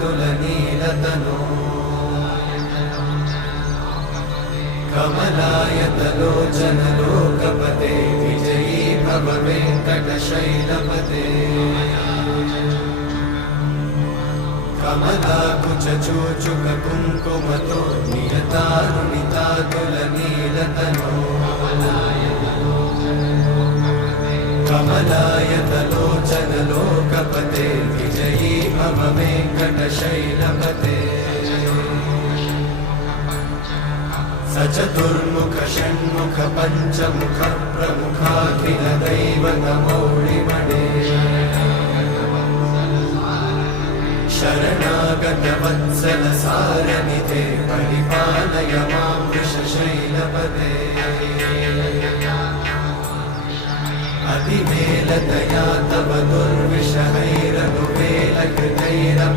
तुलनीलतनो कमलायतलोचन लोकपते विजयी भव वेङ्कटशैलपते कमलाकुचूचुक कुङ्कुमतो नियतारुणिता तुलनीलतनो कमलायतलोचन लोकपते विजयी भव वेङ्कटशैलपते सचतुर्मुख षण्मुख पञ्चमुख प्रमुखाखिल दैवतमौळिमणे शरणागत वत्सल सारनिधे परिपालय मां वृषशैलपते अतिमेलतया तव दुर्विषहैरनु